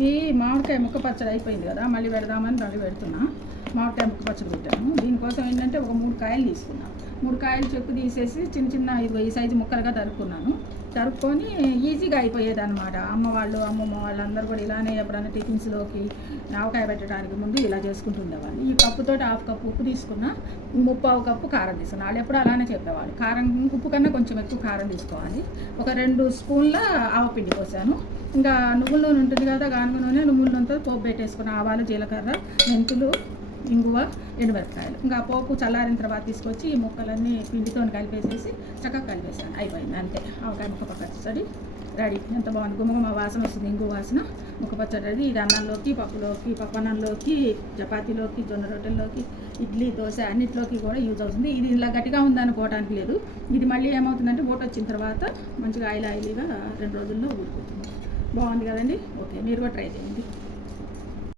ఇది మామిడికాయ ముక్క పచ్చడి అయిపోయింది కదా, మళ్ళీ పెడదామని మళ్ళీ పెడుతున్నా. మామిడికాయ ముక్క పచ్చడి పెట్టాను. దీనికోసం ఏంటంటే ఒక 3 కాయలు తీసుకున్నాను. 3 కాయలు చెక్కు తీసేసి చిన్న ఈ సైజు ముక్కలుగా తరుక్కున్నాను. తరుక్కొని ఈజీగా అయిపోయేది అనమాట. అమ్మమ్మ వాళ్ళు అందరూ కూడా ఇలానే ఎప్పుడైనా టిఫిన్స్లోకి ఆవకాయ పెట్టడానికి ముందు ఇలా చేసుకుంటుండేవాళ్ళు. ఈ కప్పుతోటి 1/2 కప్పు ఉప్పు తీసుకున్నా, 3/4 కప్పు కారం తీసుకున్నా. వాళ్ళు ఎప్పుడు అలానే చెప్పేవాళ్ళు, కారం ఉప్పు కన్నా కొంచెం ఎక్కువ కారం తీసుకోవాలి. ఒక 2 స్పూన్ల ఆవపిండి పోసాను. ఇంకా నువ్వుల నూనె ఉంటుంది కదా, గానుగ నూనె, నువ్వుల నూనెతో పోపు పెట్టేసుకున్న ఆవాలు, జీలకర్ర, మెంతులు, ఇంగువ, ఎండుమిరపకాయలు. ఇంకా పోపు చల్లారిన తర్వాత తీసుకొచ్చి ఈ ముక్కలన్నీ పిండితో కలిపేసేసి చక్కగా కలిపేసాను. అయిపోయింది అంతే. ఆవకాయ ముక్క పచ్చడి రెడీ. ఎంత బాగుంది, గుమగుమ వాసన వస్తుంది, ఇంగు వాసన. ముక్క పచ్చడి రెడీ. ఇది అన్నంలోకి, పప్పులోకి, పప్పన్నంలోకి, చపాతీలోకి, జొన్న రొట్టెల్లోకి, ఇడ్లీ, దోశ అన్నింటిలోకి కూడా యూజ్ అవుతుంది. ఇది ఇలా గట్టిగా ఉందనుకోవడానికి లేదు. ఇది మళ్ళీ ఏమవుతుందంటే ఓటు వచ్చిన తర్వాత మంచిగా ఆయిలీగా 2 రోజుల్లో ఊడిపోతుంది. బాగుంది కదండి. ఓకే, మీరు కూడా ట్రై చేయండి.